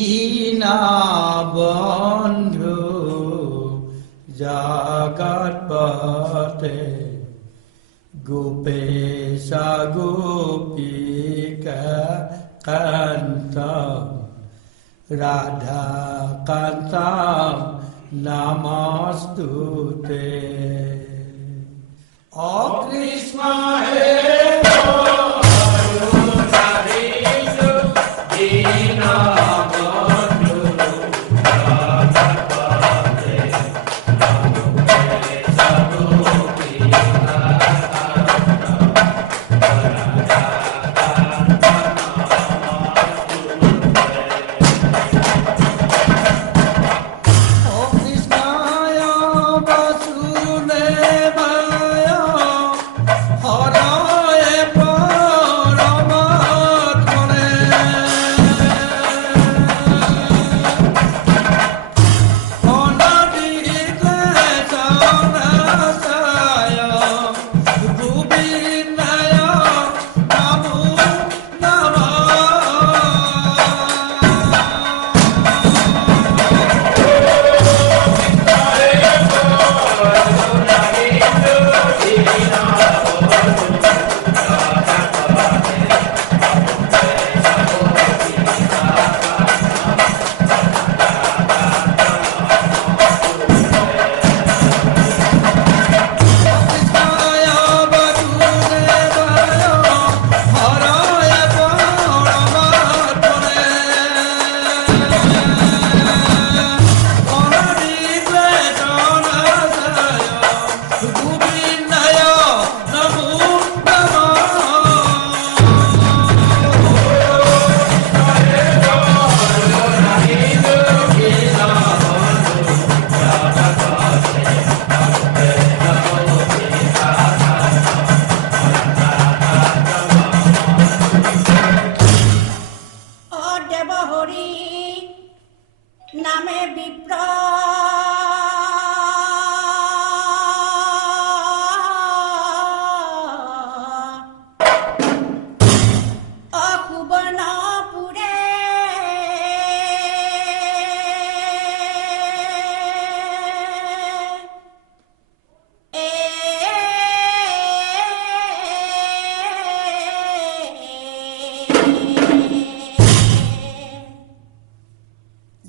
দীনা বন্ধু জগৎপতে গোপেশ গোপিকা কান্ত ৰাধা কান্ত নমস্তুতে। ও কৃষ্ণ হে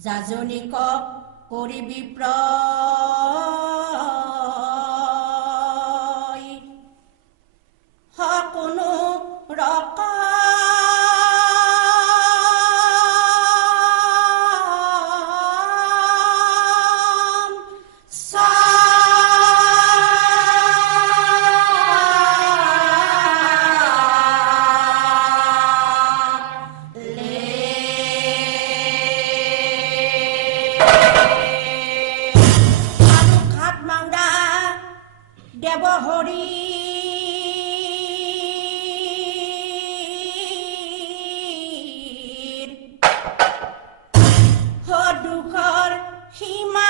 যাজনিক কৰি বিপ্ৰ কোনো ৰকা দেৱহৰি দুখৰ সীমা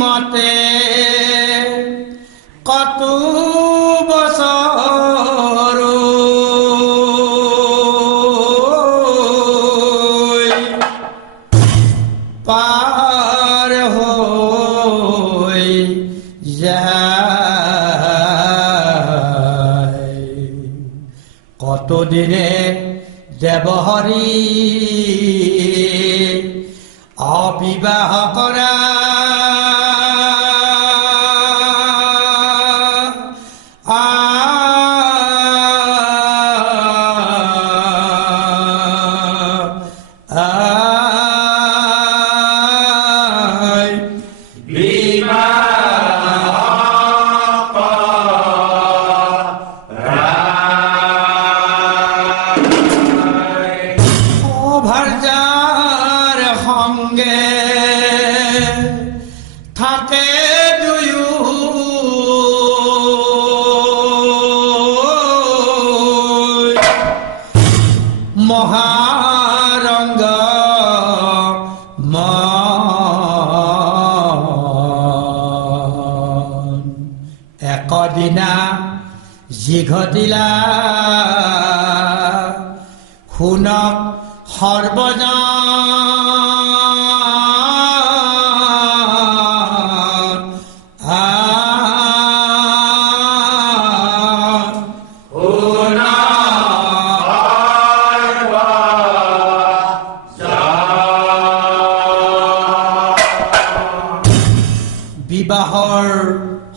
মতে কত বছৰ পাৰ হই যায় কতদিনে দেৱহৰি অবিবাহ কৰা বিবাহ একদিনা যি ঘটিলা শুনক সৰ্বজন বিবাহৰ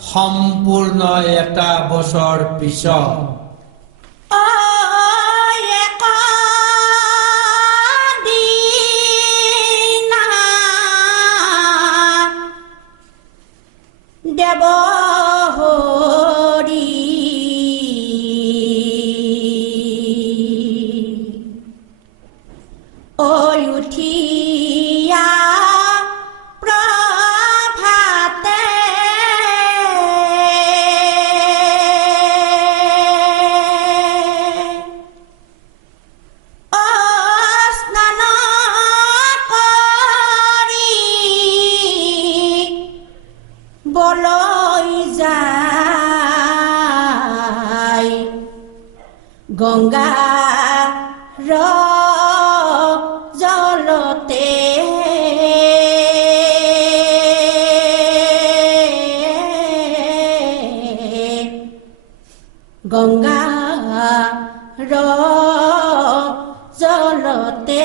সম্পূৰ্ণ এটা বছৰ পিছত দেৱহৰি ঐ উঠিয়া প্ৰভাতে স্নান কৰি বলৈ যায় গংগাৰ জলতে গংগাৰ জলতে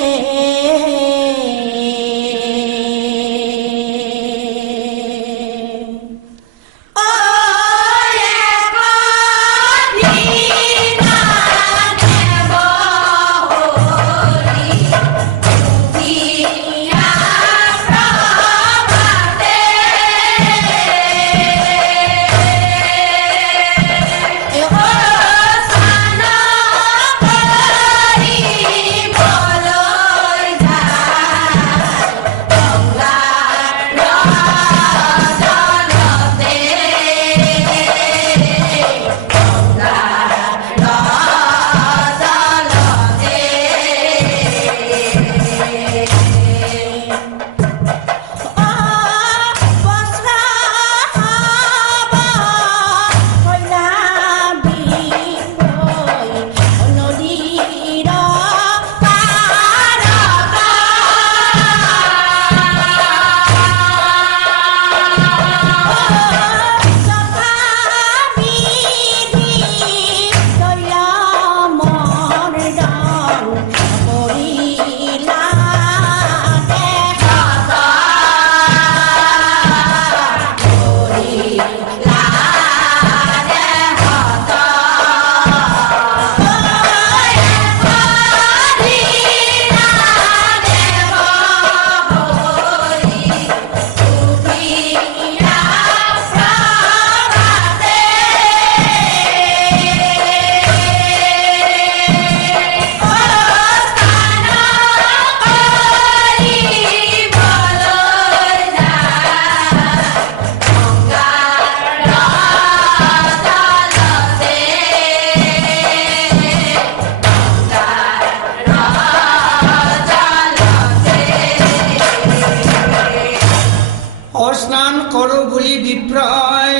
স্নান কৰো বুলি বিপ্ৰয়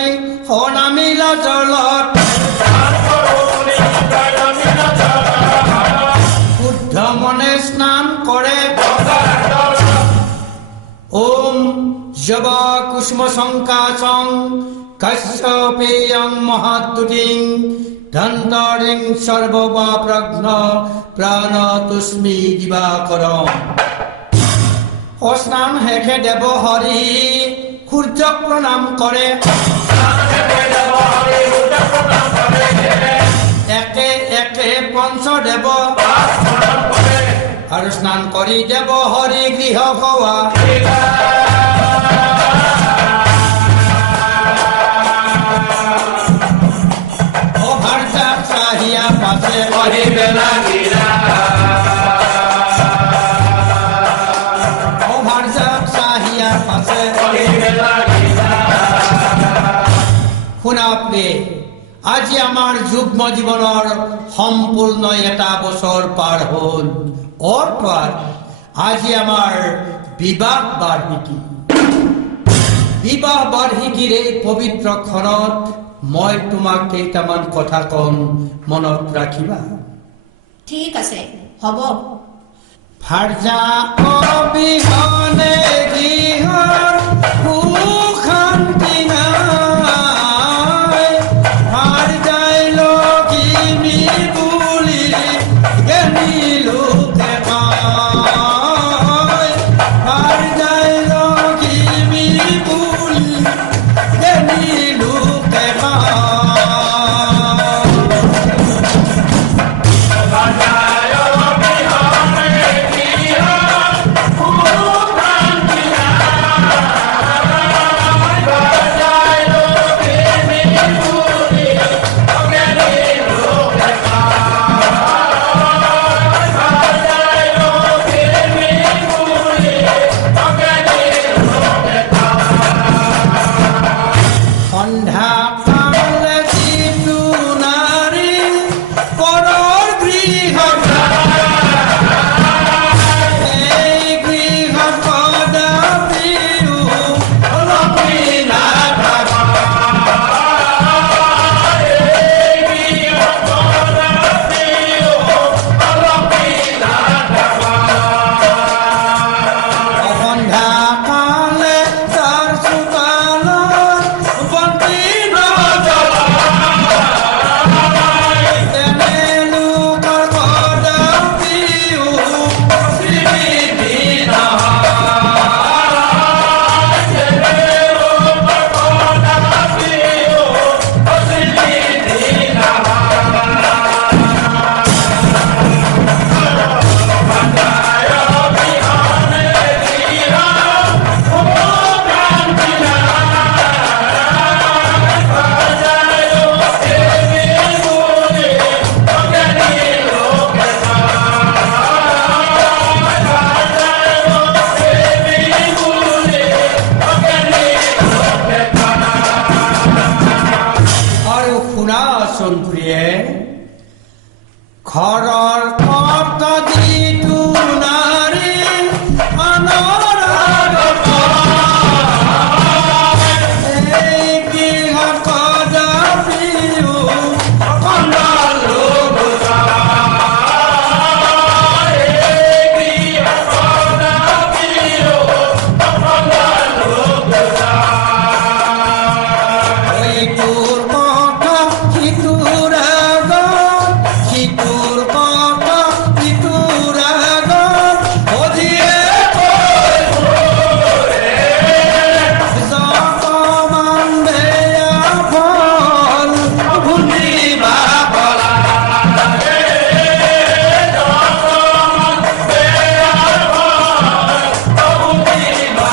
নামিল জলত শুদ্ধ মনে স্নান কৰে ওম যব কুষ্ম সংকাচং কশ্যপেয়ং মহাদ্যুতিং ধন্তৰিং সৰ্ববা প্ৰঘ্ন প্ৰাণতুস্মি দিবাকৰম স্নান শেষে দেৱহৰি সূৰ্যক প্ৰণাম কৰে একে একে পঞ্চদেৱ আৰু স্নান কৰি দেৱহৰি গৃহ খোৱা অভাৰ্যা চাহিয়া পাছে শুনাপে আজি আমাৰ যুগ্ম জীৱনৰ সম্পূৰ্ণ এটা বছৰ পাৰ হ'ল অৰ্থাৎ আজি আমাৰ বিবাহ বাৰ্ষিকী বিবাহ বাৰ্ষিকীৰ এই পবিত্ৰ ক্ষণত মই তোমাক কেইটামান কথা কম, মনত ৰাখিবা। ঠিক আছে, হ'ব। ভাৰ্যা অবিহনে গৃহৰ সুখ শান্তি নাই, ভাৰ্যাই লখিমী বুলি জ্ঞানী লোকে কয়, ভাৰ্যাই লখিমী বুলি জ্ঞানী লোকে কয়। ঘৰৰ কৰ্ত যিটো নাৰী আনৰ আগত, এই গৃহত কদাপিও কণ্ডল লোক যায়, এই গৃহত কদাপিও কণ্ডল লোক যায়। এইটোৰ কথা সিটোৰ আগত, সিটোৰ কথা সিটোৰ আগত, অধিয়ে কৈ ফুৰে, যতমান বেয়া ফল ভুলিবা পলাগে, যতমান বেয়া ফল ভুলিবা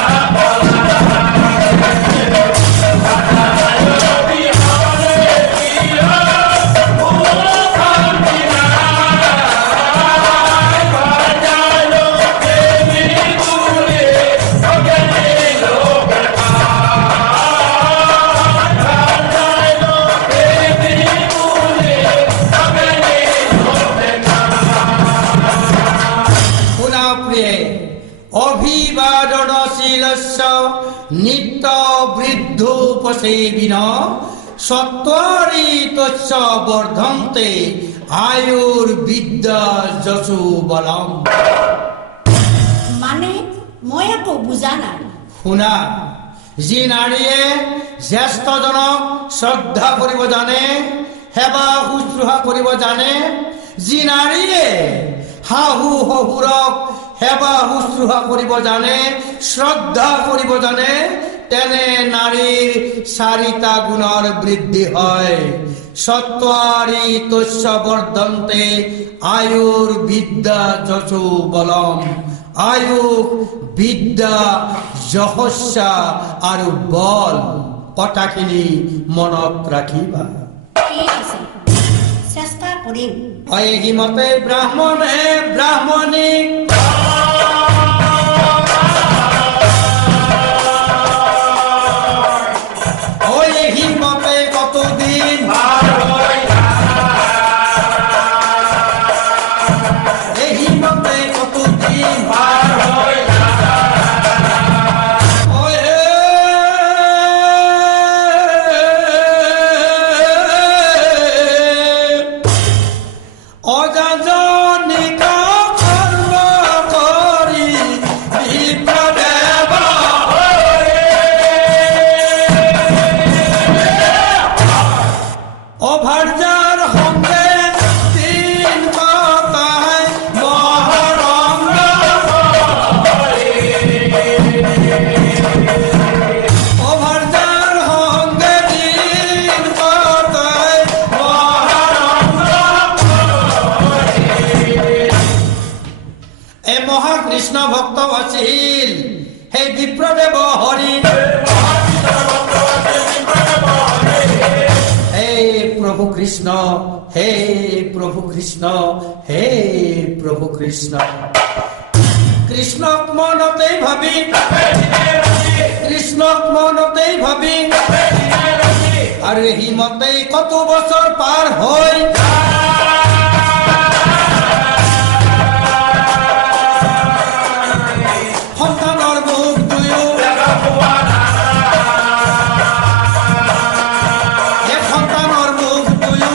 অভিবাদনশীলস্য নিত্য বৃদ্ধোপসেবিন সত্ত্বরি তস্য বর্ধন্তে আয়ুর্বিদ্যা যশো বলম। মানে মই একো বুজা নাই। শুনা, যি নাৰীয়ে জ্যেষ্ঠজনক শ্ৰদ্ধা কৰিব জানে, সেৱা শুশ্ৰূষা কৰিব জানে, যি নাৰীয়ে শাহু শহুৰক সেৱা শুশ্ৰূষা কৰিব জানে, শ্ৰদ্ধা কৰিব জানে, তেনে নাৰীৰ চাৰিটা গুণৰ বৃদ্ধি হয়। সত্ত্বাৰি তস্য বৰ্ধন্তে আয়ুৰ্বিদ্যা যশো বলম। আয়ুষ, বিদ্যা, যশস্যা আৰু বল, কথাখিনি মনত ৰাখিবা। ঠিক আছে, চেষ্টা কৰিম। অহিমতে ব্ৰাহ্মণে ব্ৰাহ্মণীক অহিমতে কতদিন এহিমতে কতদিন प्रभु कृष्ण हे प्रभु कृष्ण हे प्रभु कृष्ण कृष्णक मनते भाबी कृष्णक मनते भाबी अरे हिमते कत बছর पार হই সন্তানৰ মুখ দুয়ো সন্তানৰ মুখ দুয়ো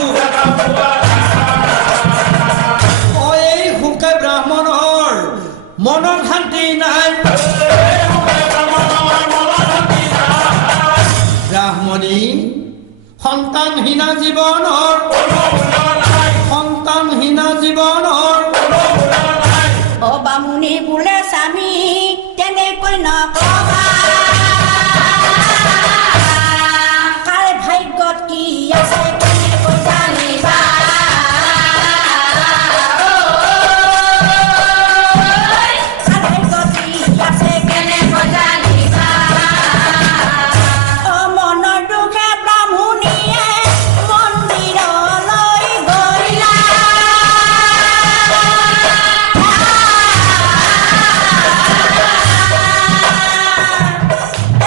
এই হুকে ব্ৰাহ্মণৰ মনৰ শান্তি নাই ব্ৰাহ্মণী সন্তানহীনা জীৱনৰ সন্তানহীনা জীৱনৰ অ বামুণী বোলে স্বামী তেনেকৈ নকবা কাৰ ভাগ্যত কি আছে কেনেকৈ জানিবা কাৰ ভাগ্যত কি আছে কেনেকৈ জানিবা অ মনৰ দুখে ব্ৰাহ্মণীয়ে মন্দিৰলৈ গৈলা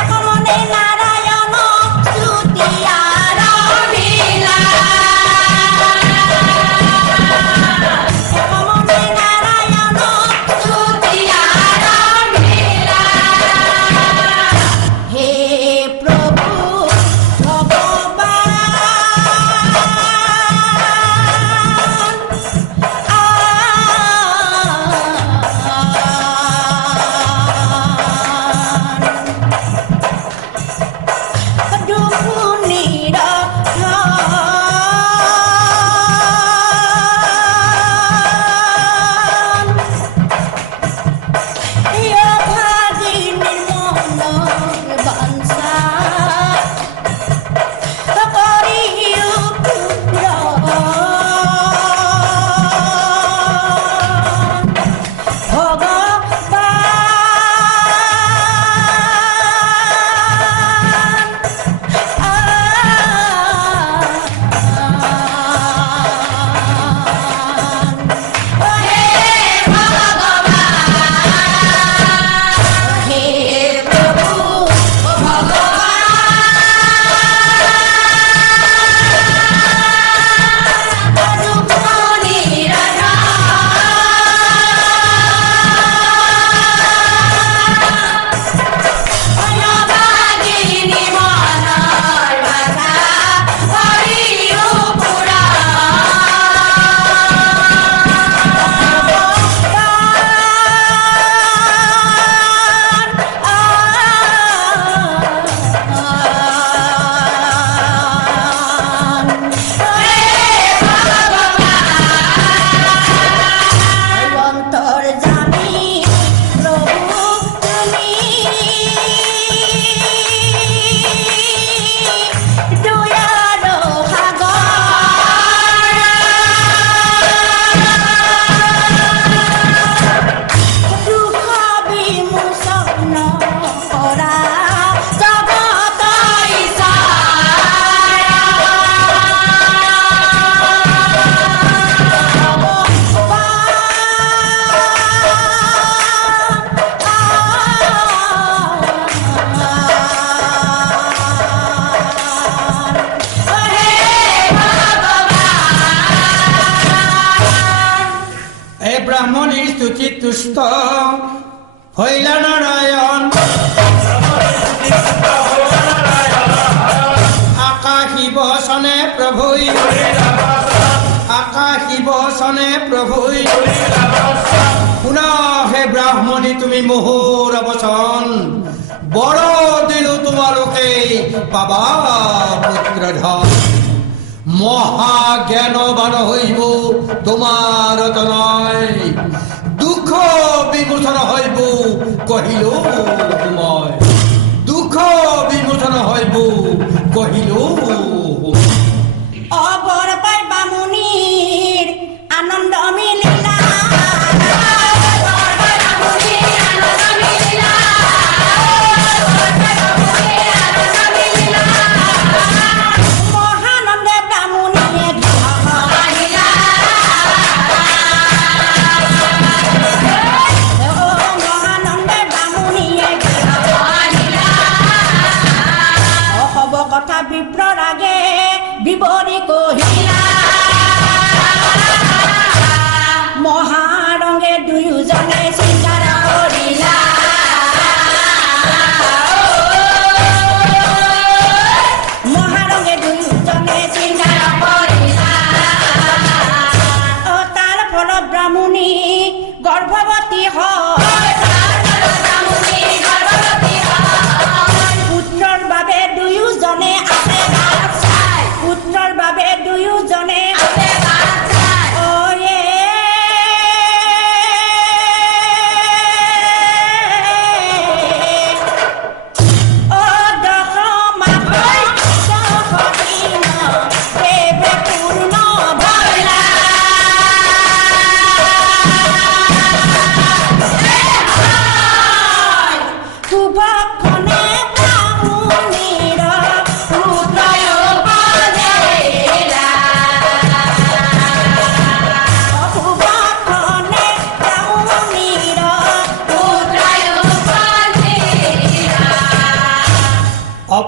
একমনে নাৰায়ণক স্তুতি আৰম্ভিলা একমনে নাৰায়ণক স্তুতি আৰম্ভিলা হে প্ৰভু ব্ৰাহ্মণীৰ স্তুতিত তুষ্ট হইলা নাৰায়ণ আকাশী বচনে প্ৰভুই আকাশী বচনে প্ৰভুই শুনা হে ব্ৰাহ্মণী তুমি মোহৰ বচন বড় দিলো তোমালোকে পাবা পুত্ৰ ধন মহা জ্ঞানবান হইব তোমার তনয় দুঃখ বিমোচন হইব কহিল মই দুঃখ বিমোচন হইব কহিল অবৰ পাই বামুণীৰ আনন্দ মিলিলা মহানন্দে বামুণীয়ে লাগে বিবৰি কহিলা মহাৰঙে দুয়োজনে চিন্তাৰ কৰিলা মহাৰঙে দুয়োজনে চিন্তাৰ কৰিলা তাৰ ফলত ব্ৰাহ্মণী গৰ্ভৱতী হয় পুত্ৰৰ বাবে দুয়োজনে আছে বাট চাই পুত্ৰৰ বাবে দুয়োজনে আছে বাট চাই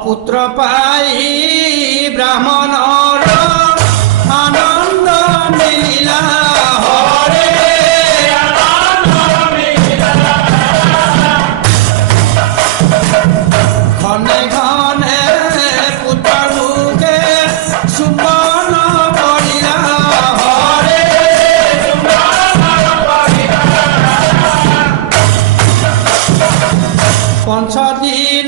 পুত্ৰ পাই ব্ৰাহ্মণৰ আনন্দ মিলিলা হৰে ঘনে ঘনে পুত্ৰৰ মুখে চুম্বন কৰিলা হৰে পঞ্চদিন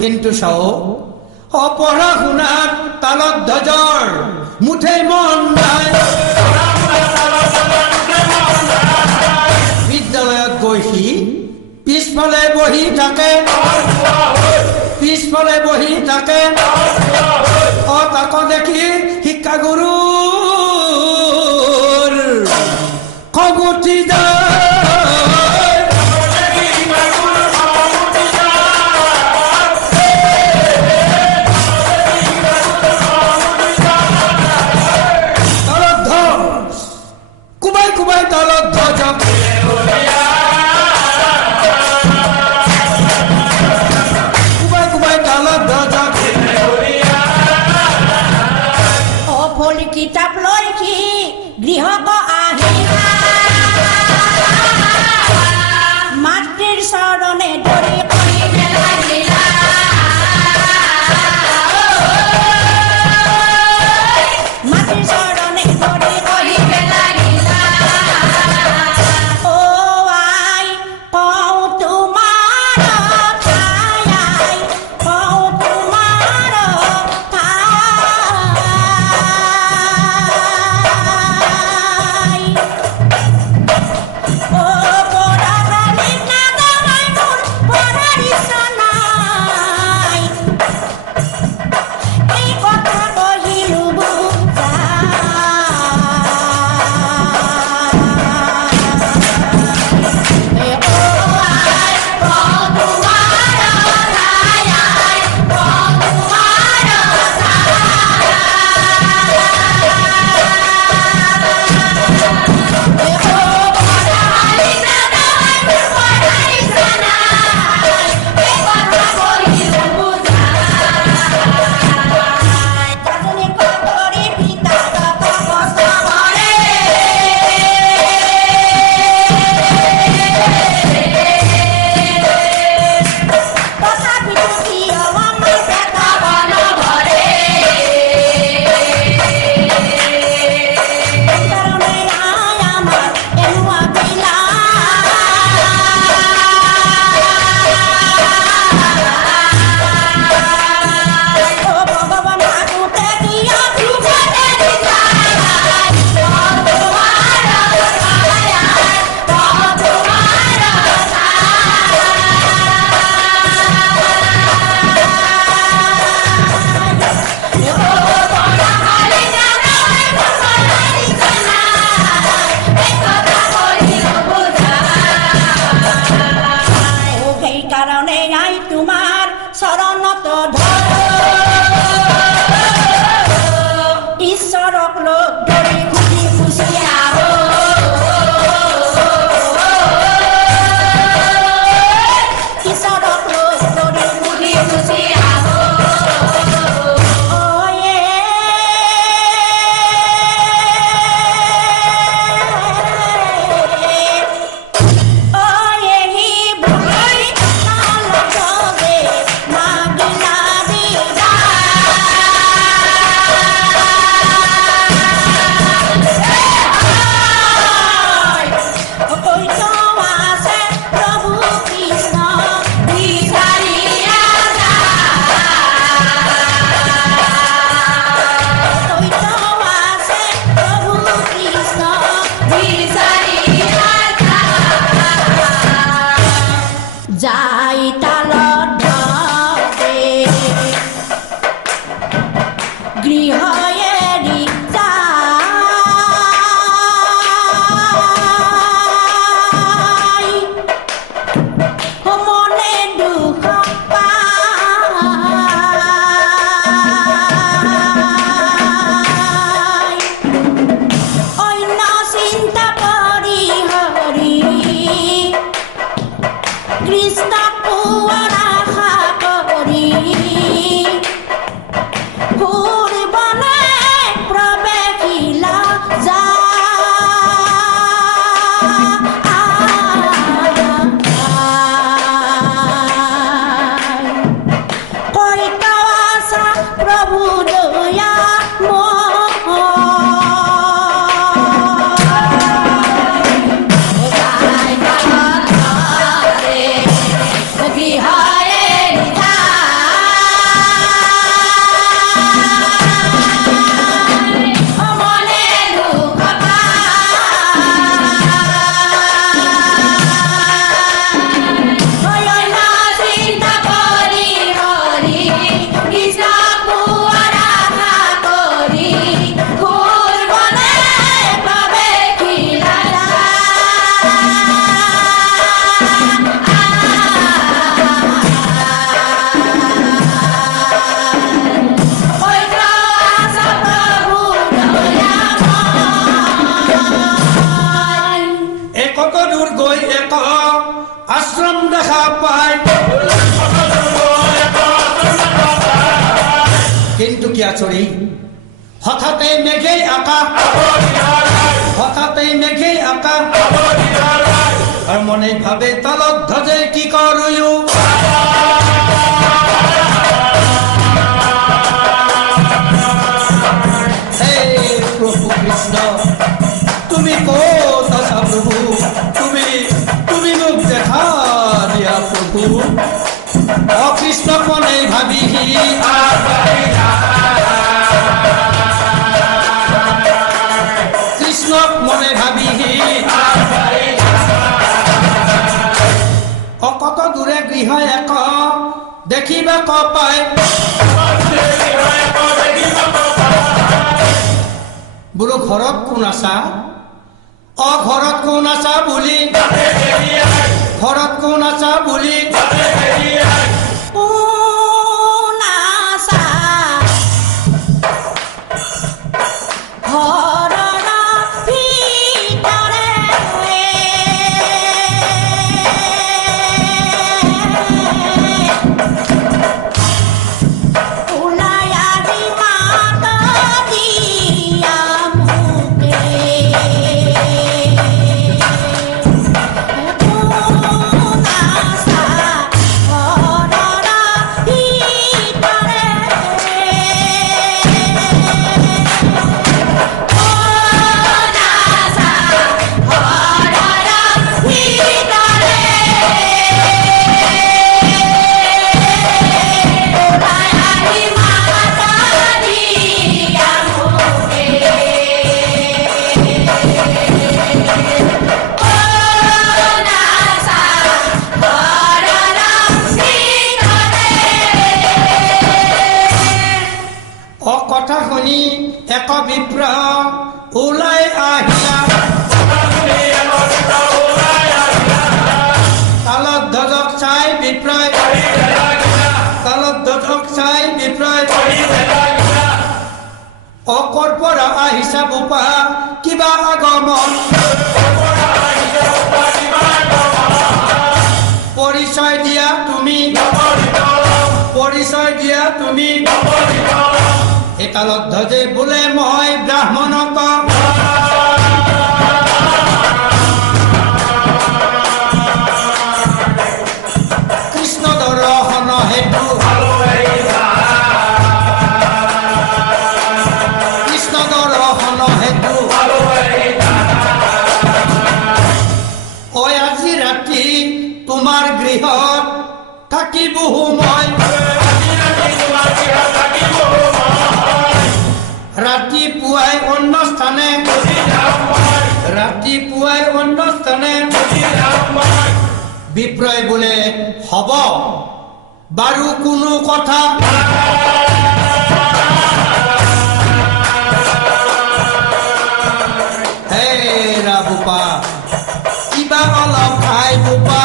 কিন্তু চাও পঢ়া শুনাত তালত ধ্বজৰ মুঠে মন নাই বিদ্যালয়ত গৈ সি পিছফালে বহি থাকে তাক দেখি শিক্ষাগুৰুৰ খং উঠি যায় কিতাপ লৈ কি গৃহক আহিলা মাতৃৰ চৰণে ধৰি কৰিব লাগিলা মাতৃৰ চৰণে ধৰি কৰিব লাগিলা অ আই কওঁ তোমাৰ ঠাই কওঁ তোমাৰ কারণে আই তোমার শরণত ধর ঈশ্বরক লোক ধরে খুশি খুশি আহো ঈশ্বরক লোক ধরে খুশি খুশি আহো চড়ি হঠাতে মেঘে আকা হঠাতে মেঘে আকা আর মনে ভাবে তলক ধ্বজে কি করুয়ু হে প্রভু কৃষ্ণ তুমি কোথ আছা প্রভু তুমি মুখ দেখা দিয়া প্রভু অকৃষ্ণ মনে ভাবি কৃষ্ণক মনে ভাবি অকত দূরে গৃহ এক দেখিবা কপায় বোলো ঘৰত কোন আছা ঘৰত কোন আছা বুলি ঘৰত কোন আছা বুলি এক বিপ্ৰ ওলাই আহিলা তালত ধ্বজক চাই বিপ্ৰ বিপ্ৰয় তালত দজক চাই বিপ্ৰয় অকৰ পৰা আহিছা বোপা কিবা আগমন পৰিচয় দিয়া তুমি এই তালত ধ্বজে বোলে মই ব্ৰাহ্মণক কৃষ্ণ দৰ্শন হেতু আজি ৰাতি তোমাৰ গৃহত থাকিবো মই ৰাতিপুৱাই অন্য স্থানে বিপ্ৰয় বোলে হ'ব বাৰু কোনো কথা হেৰা বোপা কিবা অলপ খাই বোপা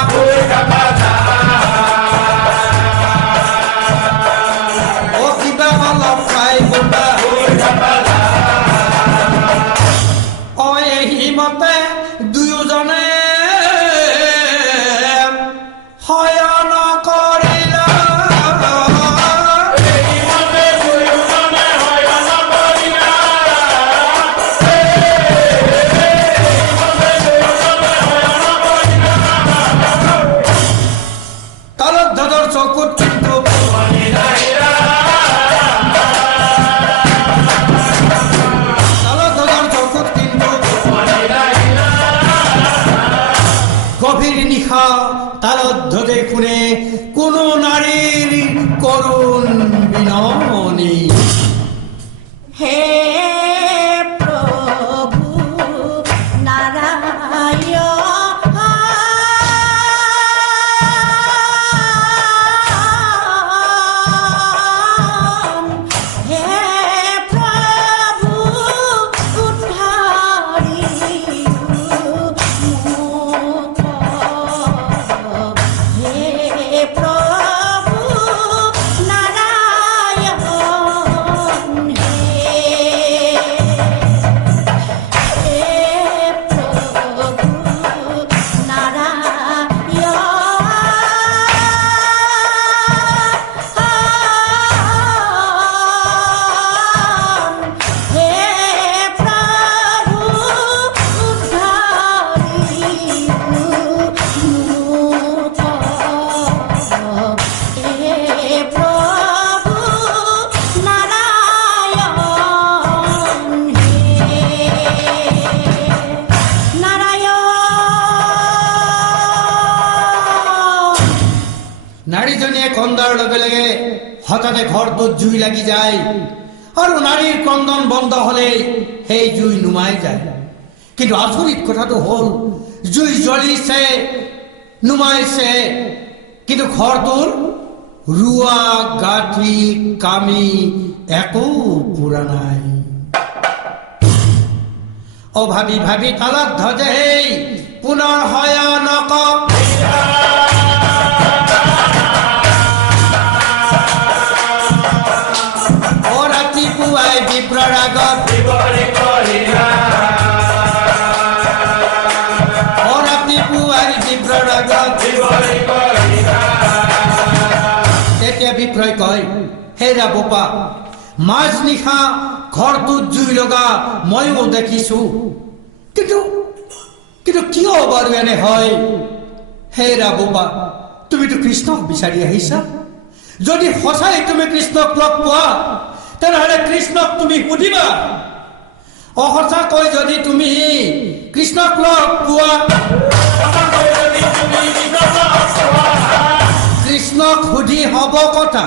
কিবা অলপ খাই বোপা এইমতে দুয়োজনে শয়ন কৰিলা তালত ধ্বজৰ চকুত কিন্তু গভীৰ নিশা তালত ধ্বজে শুনে কোনো নাৰীৰ কৰুণ বিনমনি হে প্ৰভু নাৰায়ণ নাৰীজনীয়ে কন্দাৰ লগে লগে হঠাতে ঘৰটোত জুই লাগি যায় আৰু নাৰীৰ ক্ৰন্দন বন্ধ হলে সেই জুই নুমাই যায় কিন্তু আচৰিত কথাটো হ'ল জুই জ্বলিছে নুমাইছে কিন্তু ঘৰটোৰ ৰুৱা গাঁঠি কামি একো পুৰা নাই ভাবি ভাবি তালত ধ্বজে পুনৰ শয়নক ৰাতিপুৱাই বিপ্ৰৰ আগত তেতিয়া বিপ্ৰই কয় হেৰা বোপা মাজ নিশা ঘৰটোত জুই লগা ময়ো দেখিছো কিন্তু কিয় বাৰু এনে হয় হেৰা বোপা তুমিতো কৃষ্ণক বিচাৰি আহিছা যদি সঁচাই তুমি কৃষ্ণক লগ পোৱা তেনেহলে কৃষ্ণক তুমি সুধিবা অসঁচাকৈ যদি তুমি কৃষ্ণক লগ পোৱা কৃষ্ণক সুধি হব কথা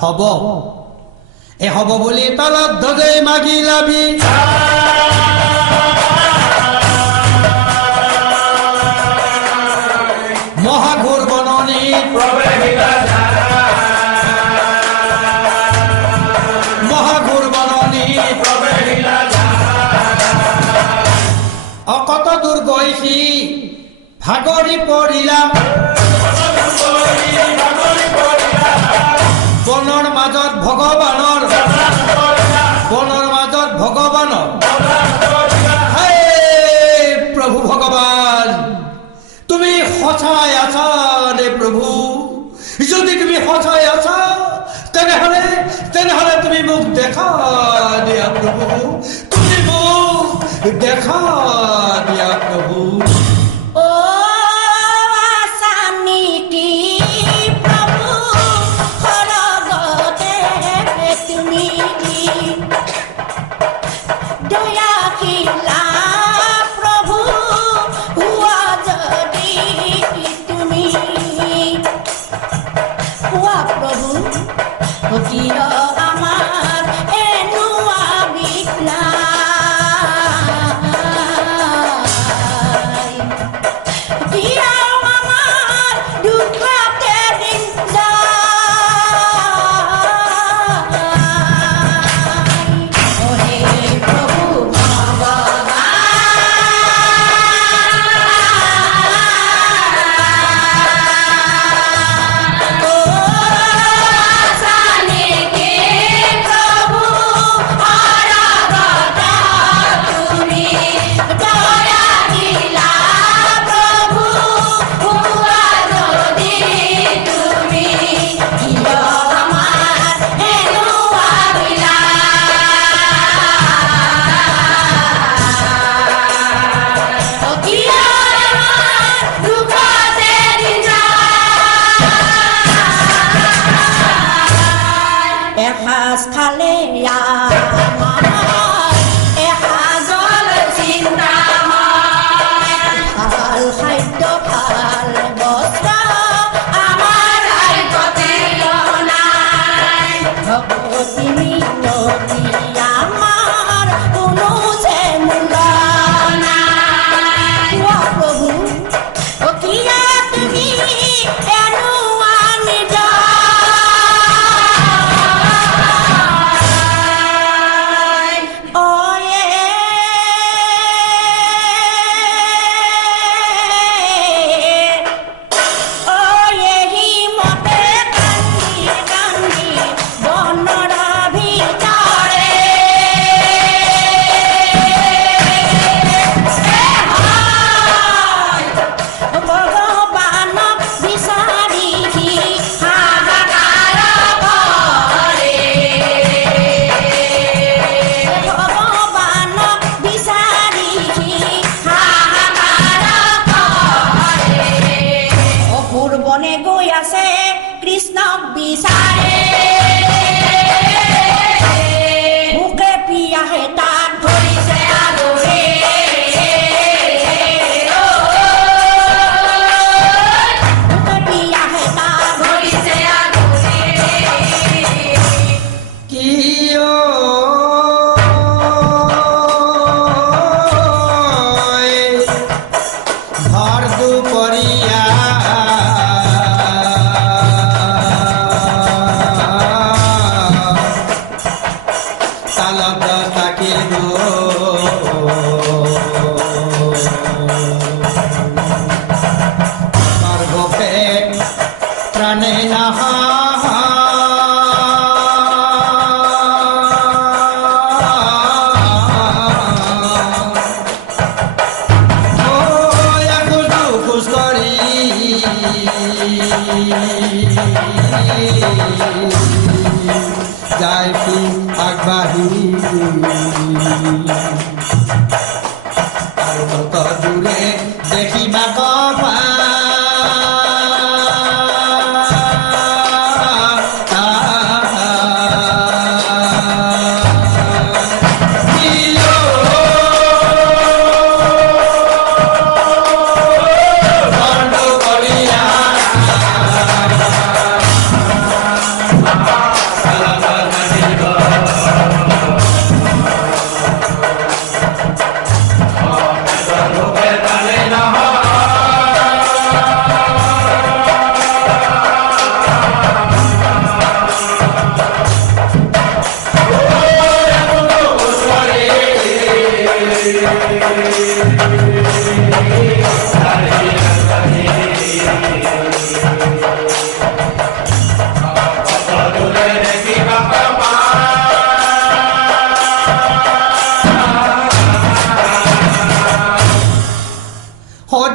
হব হ'ব বুলি তালত ধ্বজে মাগি লাভি মহাঘোর বননী কত দুর্গ গৈছি ভাগৰি পৰিলাম বনৰ মাজত ভগৱানৰ হে প্ৰভু ভগৱান তুমি সঁচাই আছা নে প্ৰভু যদি তুমি সঁচাই আছা তেনেহলে তুমি মোক দেখা দিয়া প্ৰভু তুমি মোক দেখা দিয়া প্ৰভু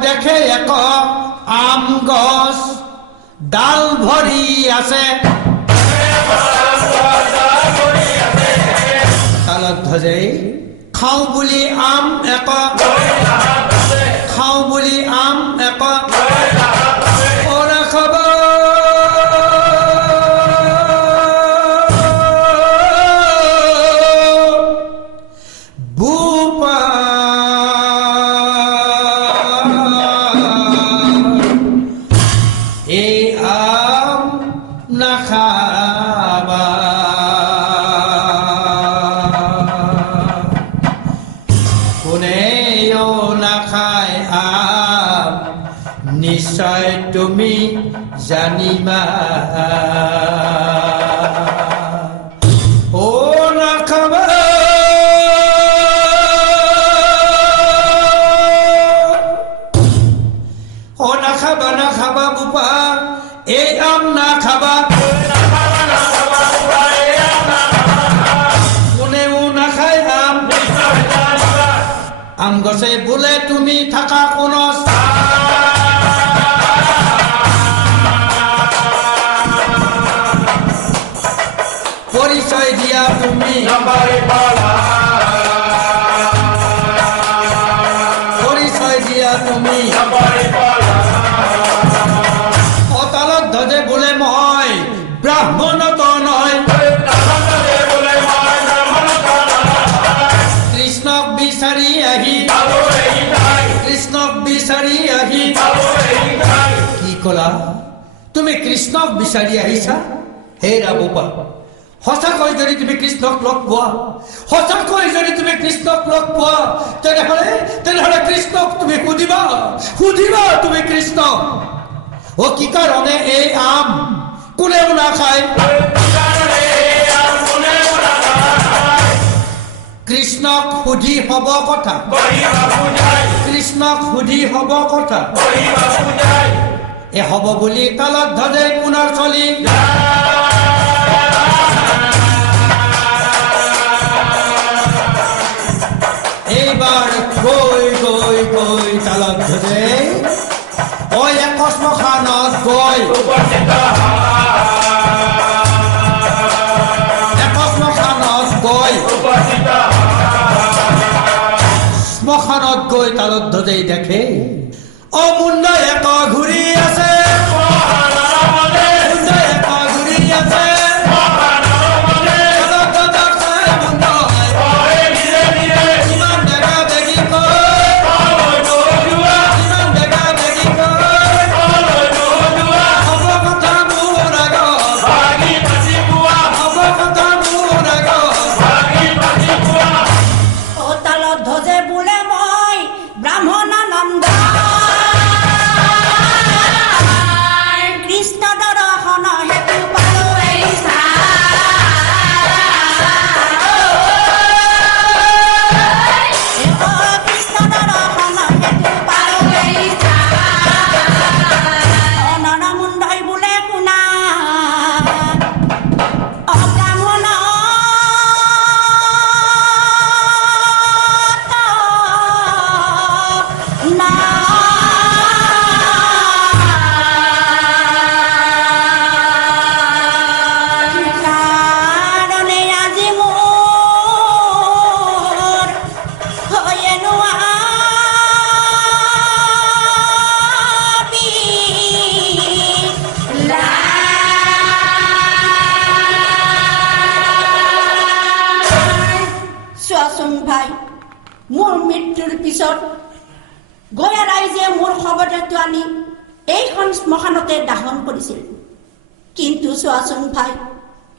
দেখে এক আম গছ ডাল ভৰি আছে তালত ধজে খাও বুলি আম এক খাও বুলি আম এক ওরা খাব বুপা এই আম না খাবা কোনেও না খায় আম নিশ্চয় তুমি জানিবা ও না খাবা ও না খাবা বুপা এই আম না খাবা কোনেও না খায় আম আম গছে বোলে তুমি থাকা কোন পরিচয় দিয়া তুমি পরিচয় দিয়া তুমি অতালত ধজে বোলে মই ব্রাহ্মণ তো নয় কৃষ্ণক বিচাৰি আহি কৃষ্ণক বিচাৰি আহি কি কলা তুমি কৃষ্ণক বিচাৰি আহিছা হে ৰাবুপা সঁচাকৈ যদি তুমি কৃষ্ণক লগ পোৱা সঁচাকৈ যদি তুমি কৃষ্ণক লগ পোৱা তেনেহলে কৃষ্ণক তুমি সুধিবা তুমি কৃষ্ণক ও কি কাৰণে এই আম কোনেও নাখায় কৃষ্ণক সুধি হব কথা কৃষ্ণক সুধি হব কথা এ হব বুলি তালত ধজে পুনৰ চলি এইবাৰ গৈ গৈ গৈ তালত ধজে ওই এক শ্মশানত গৈ শ্মশানত গৈ তালত ধজেই দেখে ও মুণ্ড এক ঘূৰি আছে মুণ্ড এক ঘূৰি আছে মোৰ মৃত্যুৰ পিছত গয়া ৰাইজে মোৰ খবৰটো আনি এইখন শ্মশানতে দাহন কৰিছিল কিন্তু চোৱাচোন ভাই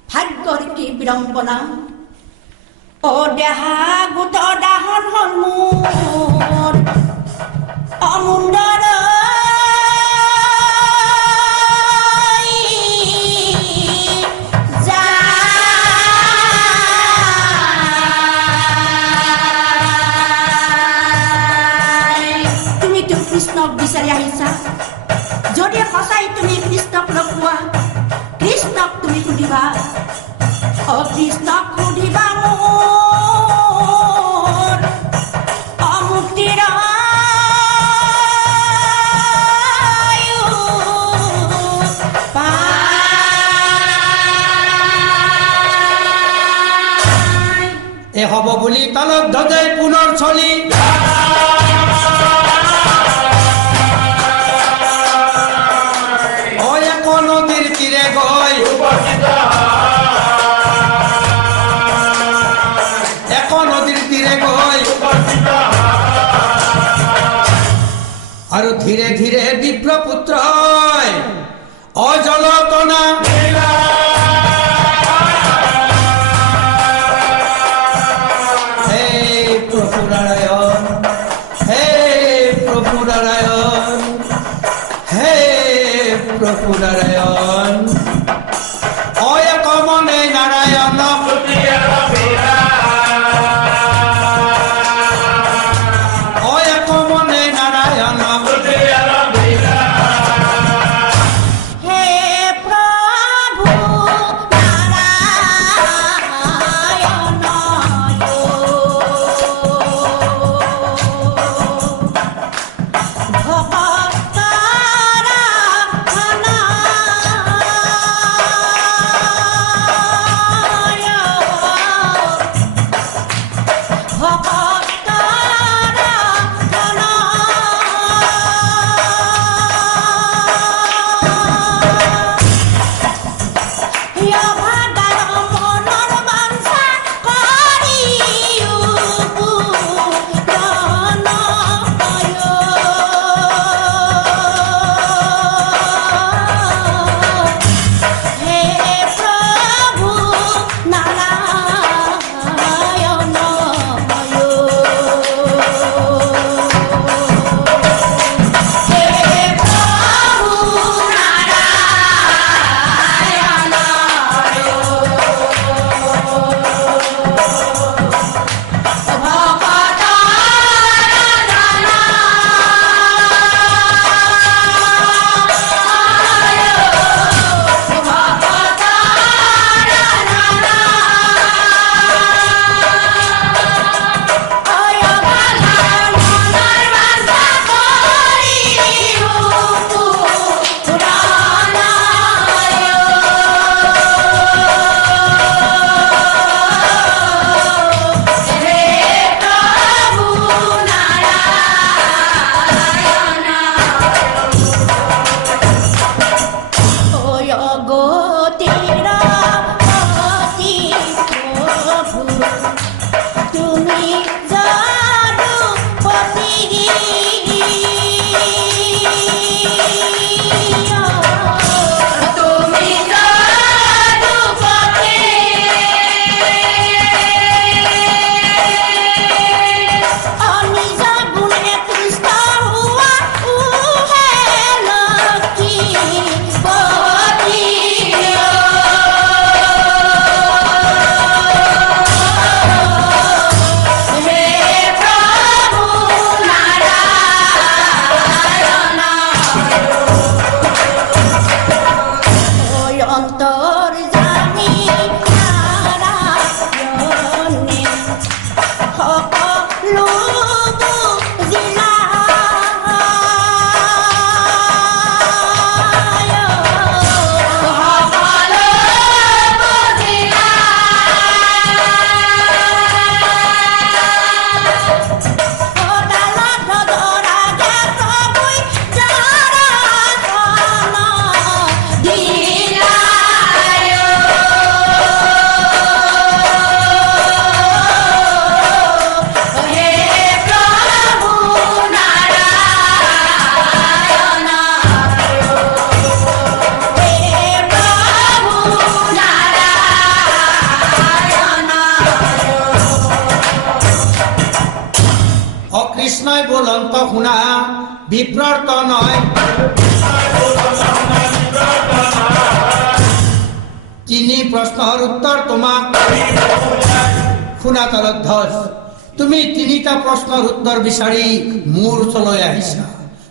ভাগ্যৰ কি বিড়ম্বনা ও দেহা গোট দাহন হল মোৰ অমুণ্ডৰ কৃষ্ণক বিচাৰি আহিছা যদি সঁচাই তুমি কৃষ্ণক লগ পোৱা কৃষ্ণক তুমি সুধিবা ও কৃষ্ণক সুধিবা মোৰ অমুক্তিৰ হব বুলি তালত ধজাই পুনৰ চলি এক নদীৰ তীৰে গৈ এক নদীৰ তীৰে গৈ আৰু ধীৰে ধীৰে বিপ্ৰপুত্ৰ অজলতনা প্রভু নারায়ণ অয় কমনে নারায়ণ অয় কমনে নারায়ণ হে প্রভু নারায়ণ কৃষ্ণই বলন্ত শুনা বিপ্রত নয় তিনি প্রশ্নের উত্তর তোমাক শুনা তালধ্বজ তুমি তিনিটা প্রশ্নের উত্তর বিচাৰি মোৰ ওচৰলৈ আহিছা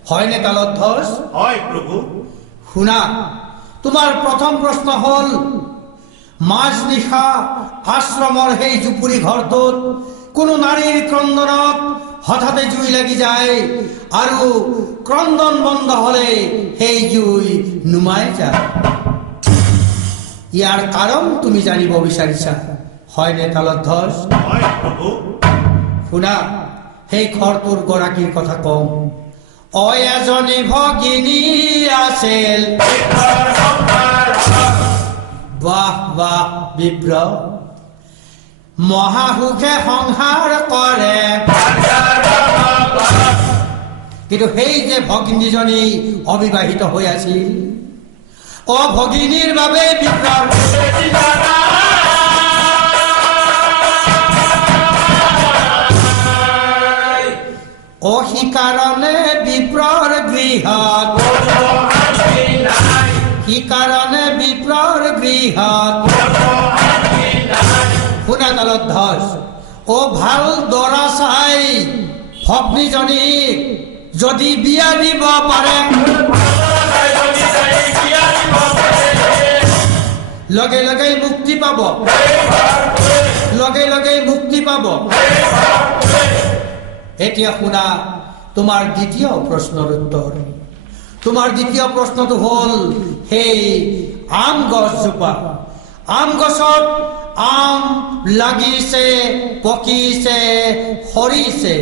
হয়নে তালধ্বজ হয় প্ৰভু শুনা তোমাৰ প্ৰথম প্ৰশ্ন হল মাজ নিশা আশ্ৰমৰ সেই জুপুৰি ঘৰটোত কোনো নাৰীৰ ক্ৰন্দনত হঠাতে জুই লাগি যায় আৰু ক্ৰন্দন বন্ধ হলে সেই জুই নুমাই যায় ইয়াৰ কাৰণ তুমি জানিব বিচাৰিছা হয়নে তালধ্বজ? হয় প্ৰভু। শুনা, সেই ঘৰটোৰ গৰাকীৰ কথা কওঁ। এজনী ভগিনী আছিল, বাহ বাহ বিপ্ৰ, মহাসুখে সংসাৰ কৰে। কিন্তু সেই যে ভগিনীজনী অবিবাহিত হৈ আছিল, ভগিনীৰ বাবে বিপ্ৰৰ সিকাৰণে বিপ্ৰৰ গৃহত, সিকাৰণে বিপ্ৰৰ গৃহত। শুনা তালধ্বজ, ভাল দৰা চাই ভগ্নীজনীক যদি বিয়া দিব পাৰে, লগে লগে মুক্তি পাব, লগে লগে মুক্তি পাব। এতিয়া শুনা তোমাৰ দ্বিতীয় প্ৰশ্নৰ উত্তৰ। তোমাৰ দ্বিতীয় প্ৰশ্নটো হ'ল, সেই আম গছজোপা, আম গছত আম লাগিছে, পকিছে, সৰিছে,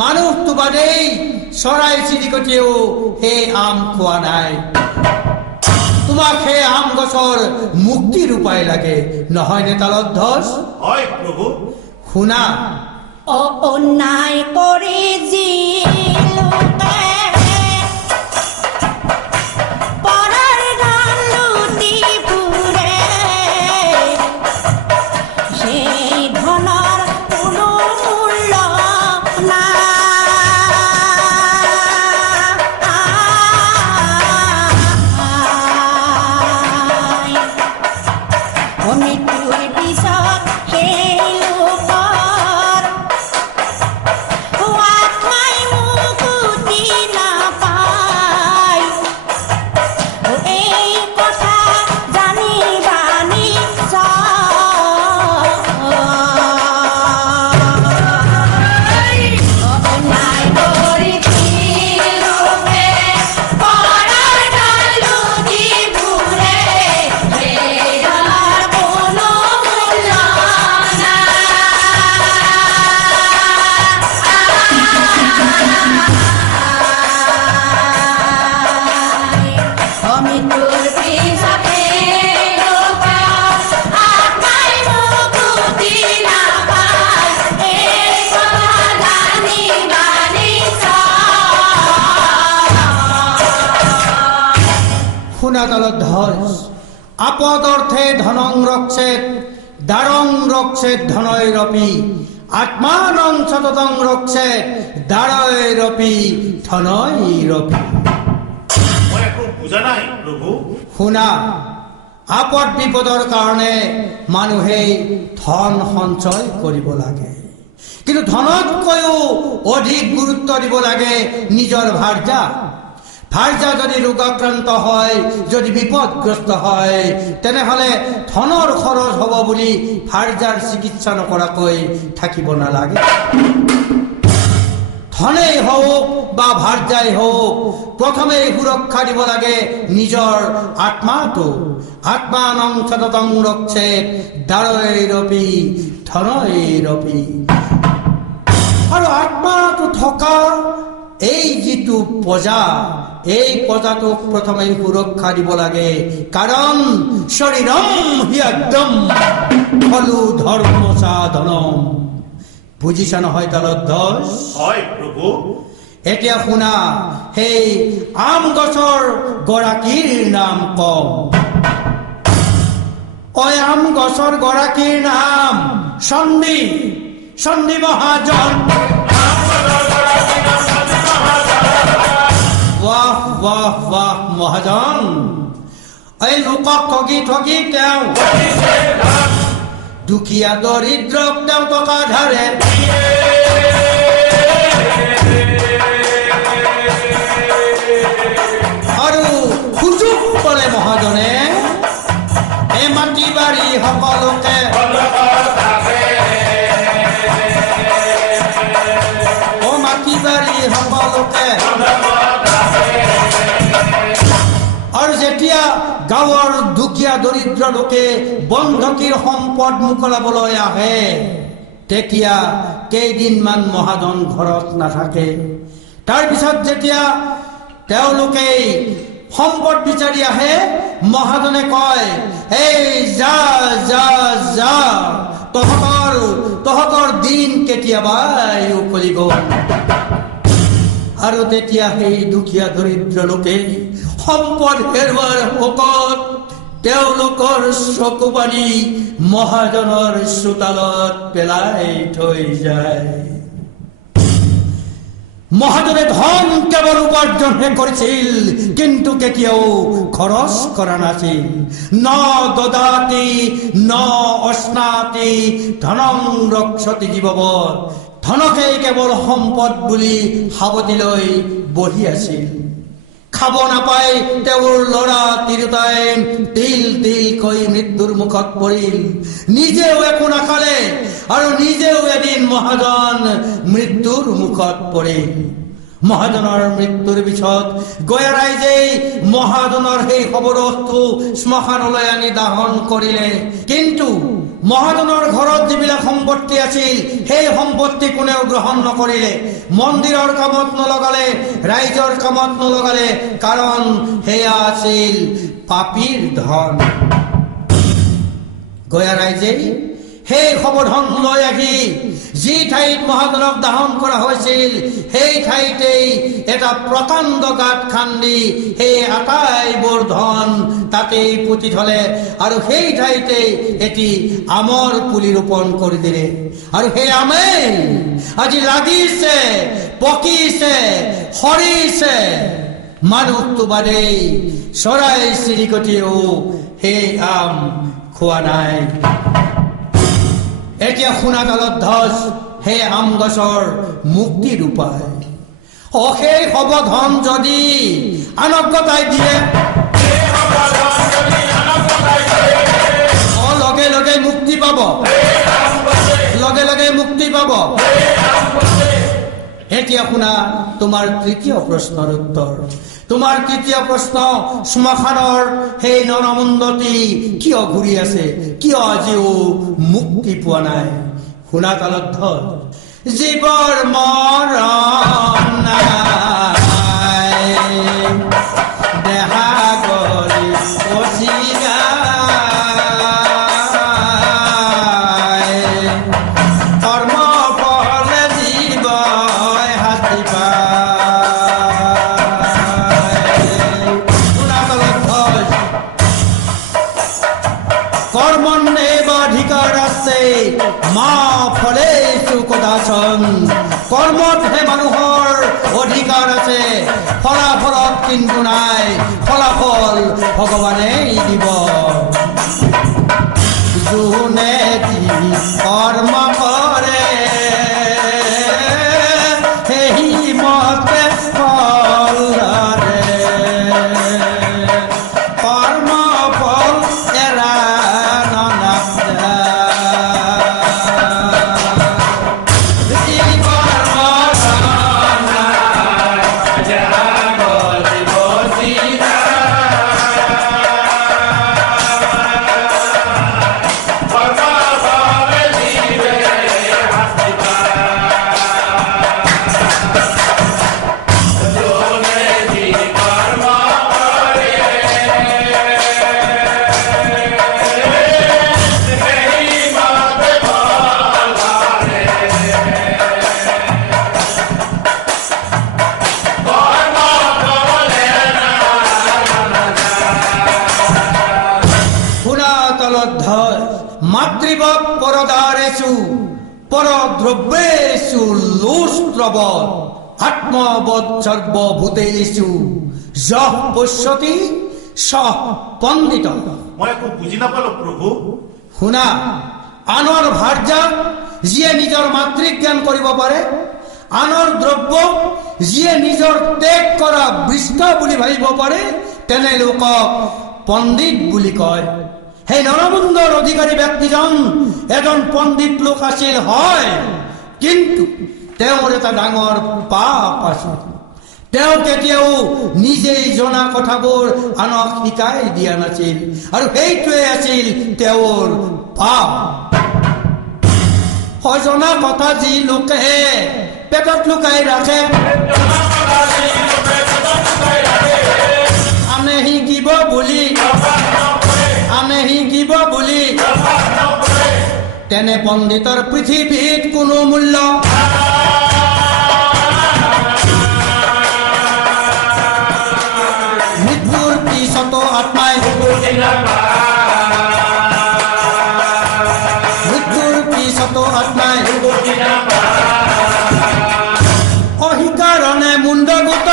মানুহটো বাদেই চৰাই চিৰিকটিয়েও সেই আম খোৱা নাই। তোমাক সেই আম গছৰ মুক্তিৰ উপায় লাগে, নহয়নে তালধ্বজ? হয় প্ৰভু। শুনা, অন্যায় কৰি যি লোকে পৰাৰ ধন লুটি ফুৰে, সেই ধনৰ কোনো মূল্য নাই। মৃত্যুৰ পিছত সেই লোকৰ আত্মাই মুক্তি নাপায়। এই কথা জানিবা নিশ্চয়। অন্যায় কৰি লোকে পৰাৰ ধন লুটি ফুৰে, সেই ধনৰ কোনো মূল্য নাই। মৃত্যুৰ পিছতে লোকৰ আত্মাই মুক্তি নাপায়। এই কথা জানিবা নিশ্চয়। শুনা তালধ্বজ, আপদ অৰ্থে ধনং ৰক্ষেত, দাৰং ৰক্ষেত ধনৈৰপি, আত্মানং সততং ৰক্ষেত, দাৰৈৰপি ধনৈৰপি। মই একো বুজা নাই প্ৰভু। শুনা, আপদ বিপদৰ কাৰণে মানুহে ধন সঞ্চয় কৰিব লাগে, কিন্তু ধনতকৈও অধিক গুৰুত্ব দিব লাগে নিজৰ ভাৰ্যা। ভাৰ্যা যদি ৰোগাক্ৰান্ত হয়, যদি বিপদগ্ৰস্ত হয়, তেনেহলে ধনৰ খৰচ হ'ব বুলি ভাৰ্যাৰ চিকিৎসা নকৰাকৈ থাকিব নালাগে। ধনেই হওক বা ভাৰ্যাই হওক, প্ৰথমে সুৰক্ষা দিব লাগে নিজৰ আত্মাটো। আত্মানং সততং ৰক্ষেত, দাৰৈৰপি ধনৈৰপি। আৰু আত্মাটো থকা এই যিটো প্ৰজা, এই প্ৰজাটোক প্ৰথমে সুৰক্ষা দিব লাগে, কাৰণ শৰীৰম হিয়দ্যম খলু ধৰ্ম সাধনম। বুজিছা নহয় তালধ্বজ? হয় প্ৰভু। এতিয়া শুনা, সেই আম গছৰ গৰাকীৰ নাম কম। আম গছৰ গৰাকীৰ নাম চণ্ডী, চণ্ডী মহাজন। বাহ বাহ বাহ মহাজন, এই লোকক ঠগি ঠগি তেওঁ দুখীয়া দৰিদ্ৰক তেওঁ টকা ধাৰে। আৰু সুযোগ পালে মহাজনে এই মাটি বাৰী সকলোকে মাটি বাৰী সকলোকে। আৰু যেতিয়া গাঁৱৰ দুখীয়া দৰিদ্ৰ লোকে বন্ধকীৰ সম্পদ মোকলাবলৈ আহে, তেতিয়া কেইদিনমান মহাজন ঘৰত নাথাকে। তাৰপিছত যেতিয়া তেওঁলোকে সম্পদ বিচাৰি আহে, মহাজনে কয়, এই যা যা যা, তহঁতৰ দিন কেতিয়াবাই উকলি গ'ল। আৰু তেতিয়া সেই দুখীয়া দৰিদ্ৰ লোকে সম্পদ হেৰুৱাৰ শোকত তেওঁলোকৰ চকু পানী মহাজনৰ চোতালত পেলাই থৈ যায়। মহাজনে ধন কেৱল উপাৰ্জনহে কৰিছিল, কিন্তু কেতিয়াও খৰচ কৰা নাছিল। ন দদাতি ন অশ্নাতি ধনং ৰক্ষতি জীৱবৎ। ধনকে কেৱল সম্পদ বুলি সাৱটি লৈ বহি আছিল। খাব নাপাই তেওঁৰ ল'ৰা তিৰোতাই তিল তিলকৈ মৃত্যুৰ মুখত পৰিল। নিজেও একো নাখালে আৰু নিজেও এদিন মহাজন মৃত্যুৰ মুখত পৰিল। মহাজনৰ মৃত্যুৰ পিছত গঞা ৰাইজে মহাজনৰ সেই শৱদেহটো শ্মশানলৈ আনি দাহন কৰিলে। কিন্তু মহাজনৰ ঘৰত যিবিলাক সম্পত্তি আছিল, সেই সম্পত্তি কোনেও গ্ৰহণ নকৰিলে। মন্দিৰৰ কামত নলগালে, ৰাইজৰ কামত নলগালে, কাৰণ সেয়া আছিল পাপীৰ ধন। গঞা ৰাইজে সেই শৱধন লৈ আহি যি ঠাইত মহাজনক দাহন কৰা হৈছিল, সেই ঠাইতেই এটা প্ৰকাণ্ড গাঁত খান্দি সেই আটাইবোৰ ধন তাতেই পুতি থলে আৰু সেই ঠাইতে এটি আমৰ পুলি ৰোপণ কৰি দিলে। আৰু সেই আমে আজি লাগিছে, পকিছে, সৰিছে। মানুহটো বাদেই চৰাই চিৰিকটিয়েও সেই আম খোৱা নাই। এতিয়া সোণাতালত ধ্বজ সেই আম গছৰ মুক্তিৰ উপায়। সেই শৱধন যদি আনক গতাই দিয়ে, লগে লগে মুক্তি পাব, লগে লগে মুক্তি পাব। এতিয়া শুনা তোমাৰ তৃতীয় প্ৰশ্নৰ উত্তৰ। তোমাৰ তৃতীয় প্ৰশ্ন, শ্মশানৰ সেই নৰমুণ্ডটি কিয় ঘূৰি আছে, কিয় আজিও মুক্তি পোৱা নাই? সোণাতালত ধ্বজ। জীৱৰ মৰণ নাই, দেহা গলি পচি যায়, কৰ্ম ফলে জীৱ হাতী পায়। সোণাতালত ধ্বজ। কৰ্মণ্যেব অধিকাৰস্তে মা ফলেষু কদাচন। কৰ্মতহে মানুহৰ অধিকাৰ আছে, ফলাফলত কিন্তু নাই। ফলাফল ভগৱানেই দিব। যোনে যি কৰ্ম কৰে সেই মতে ফল ধৰে। কৰ্ম ফল এৰা মাতৃবৎ পৰদাৰেষু পৰদ্ৰব্যেষু লোষ্ট্ৰবৎ আত্মবৎ সৰ্বভূতেষু যঃ পশ্যতি সঃ পণ্ডিত। মই একো বুজি নাপালো প্ৰভু। শুনা, আনৰ ভাৰ্যাক যিয়ে নিজৰ মাতৃজ্ঞান কৰিব পাৰে, আনৰ দ্ৰব্য যিয়ে নিজৰ ত্যাগ কৰা বৃষ্ণ বুলি ভাবিব পাৰে, তেনে লোকক পণ্ডিত বুলি কয়। সেই নৰমুণ্ডৰ অধিকাৰী ব্যক্তিজন এজন পণ্ডিত লোক আছিল, হয়, কিন্তু তেওঁৰ এটা ডাঙৰ পাপ আছিল। তেওঁ কেতিয়াও নিজেই জনা কথাবোৰ আনক শিকাই দিয়া নাছিল আৰু সেইটোৱে আছিল তেওঁৰ পাপ জনা কথা যি লোকে পেটত লুকাই ৰাখে আনে শিকিব বুলি তেনে পণ্ডিতৰ পৃথিৱীত কোনো মূল্য মৃত্যুৰ পিছতো আত্মাই অহিকাৰণে মুণ্ডগোত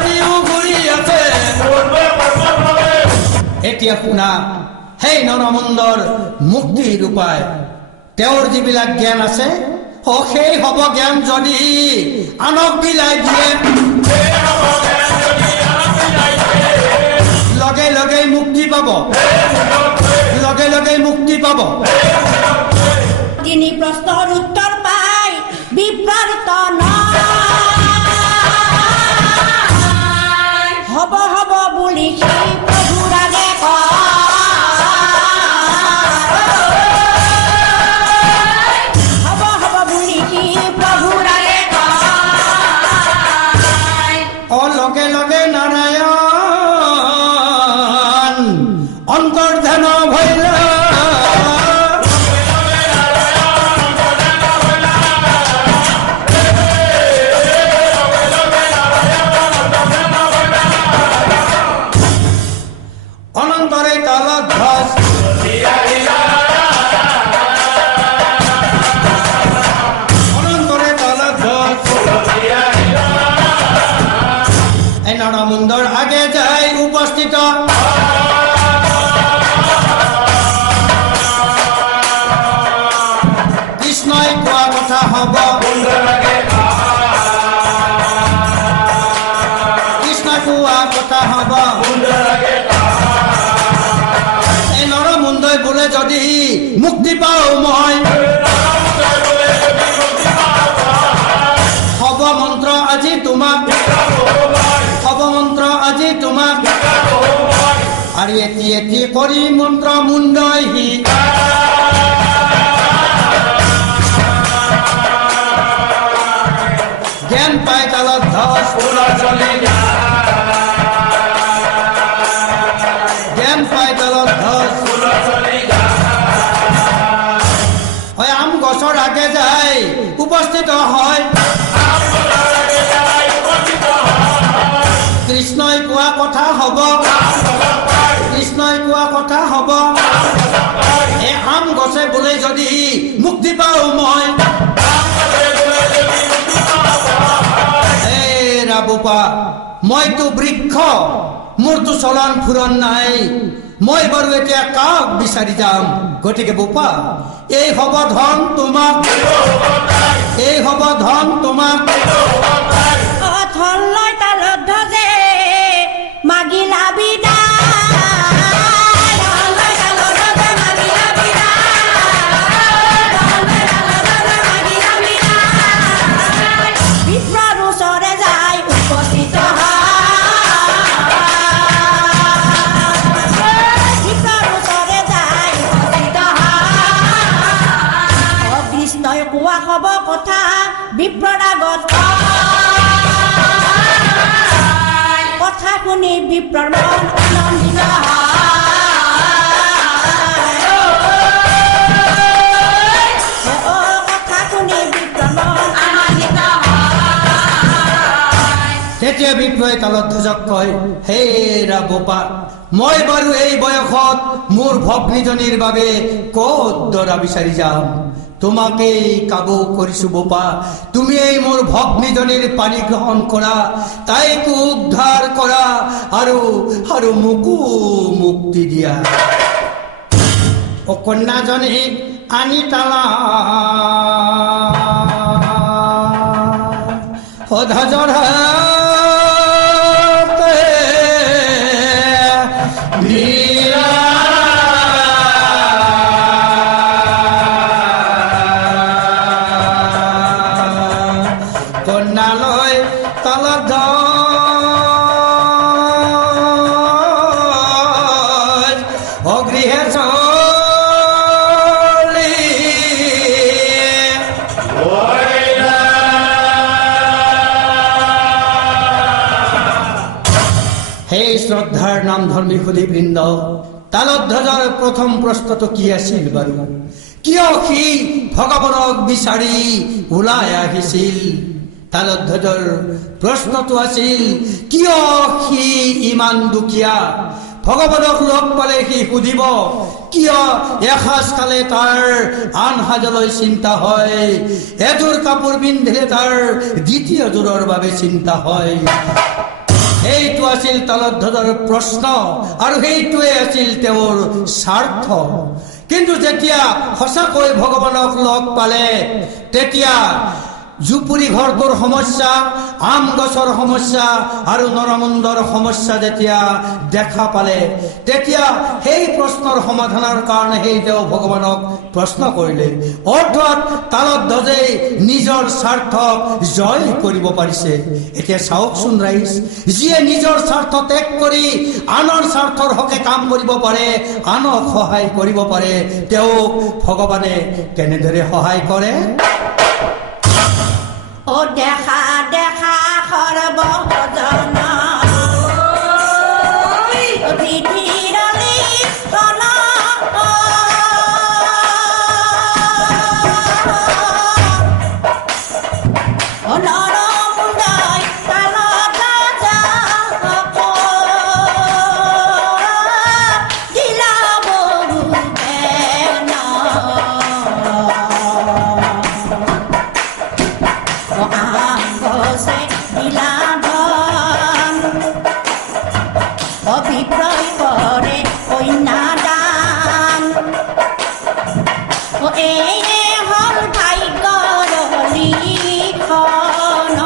আজিও ঘূৰি আছে এতিয়া শুনা সেই নৰমুণ্ডৰ মুক্তিৰ উপায় তেওঁৰ যিবিলাক জ্ঞান আছে সেই হ'ব জ্ঞান যদি আনক বিলাই দিয়ে লগে লগে মুক্তি পাব তিনি প্ৰশ্নৰ উত্তৰ পাই বিভ্ৰান্ত হ'ব বুলি প্ৰভুৰ আগে হ'ব বুলি প্ৰভুৰ আগে লগে লগে নাৰায়ণ অন্তৰ্ধান ভৈল অনন্তৰে কালত ধ্বজ নৰমুণ্ডৰ আগে যাই উপস্থিত কৃষ্ণই কোৱা কথা হ'ব এই নৰমুণ্ডই বোলে যদি মুক্তি পাওঁ মই হ'ব মন্ত্ৰ আজি তোমাক আৰু এটি কৰি মন্ত্ৰ মুণ্ডই জ্ঞান পাই তালত ধস আম গছৰ আগে যায় উপস্থিত হয় কৃষ্ণই কোৱা কথা হ'ব এই আম গছে বোলে যদি মুক্তি পাওঁ মই বোপা মইতো বৃক্ষ মোৰতো চলন ফুৰন নাই মই বাৰু এতিয়া কাক বিচাৰি যাম গতিকে বোপা এই হ'ব ধন তোমাক ধন লৈ তালত ধজে মাগিলা বিদায় হ'ব কথা বিপ্ৰৰ আগত কথা শুনি বিপ্ৰৰ মন আনন্দিত তেতিয়া বিপ্ৰই তালত ধ্বজক কয় হে ৰাবোপা মই বাৰু এই বয়সত মোৰ ভগ্নীজনীৰ বাবে ক'ত দৰা বিচাৰি যাম তোমাকে কাবু কৰিছো বোপা তুমি এই মোৰ ভগ্নীজনীৰ পানী গ্ৰহণ কৰা তাইকো উদ্ধাৰ কৰা আৰু মোকো মুক্তি দিয়া কন্যাজনী আনি তালা ধ্বজৰ শ্ৰদ্ধাৰ নাম ধৰ্মী সুধীবৃন্দ, তালধ্বজৰ প্ৰথম প্ৰশ্নটো কি আছিল বাৰু? কিয় সি ভগৱানক বিচাৰি ওলাই আহিছিল? তালধ্বজৰ প্ৰশ্নটো আছিল, কিয় সি ইমান দুখীয়া? ভগৱানক লগ পালে সি সুধিব, কিয় এসাঁজ খালে তাৰ আন সাজলৈ চিন্তা হয়, এযোৰ কাপোৰ পিন্ধিলে তাৰ দ্বিতীয়যোৰৰ বাবে চিন্তা হয়। এইটো আছিল তালধ্বজৰ প্ৰশ্ন, আৰু সেইটোৱে আছিল তেওঁৰ স্বাৰ্থ। কিন্তু যেতিয়া সঁচাকৈ ভগৱানক লগ পালে, তেতিয়া জুপুৰি ঘৰটোৰ সমস্যা, আম গছৰ সমস্যা আৰু নৰমুণ্ডৰ সমস্যা যেতিয়া দেখা পালে, তেতিয়া সেই প্ৰশ্নৰ সমাধানৰ কাৰণে সেই তেওঁ ভগৱানক প্ৰশ্ন কৰিলে। অৰ্থাৎ তালধ্বজে নিজৰ স্বাৰ্থক জয় কৰিব পাৰিছে। এতিয়া চাওকচোন ৰাইজ, যিয়ে নিজৰ স্বাৰ্থ ত্যাগ কৰি আনৰ স্বাৰ্থৰ হকে কাম কৰিব পাৰে, আনক সহায় কৰিব পাৰে, তেওঁক ভগৱানে কেনেদৰে সহায় কৰে? ও দেখা দেখা সৰ্বজন অভিপ্ৰায় কৰে কন্যাদান। এনে হল ভাগ্যৰ লিখন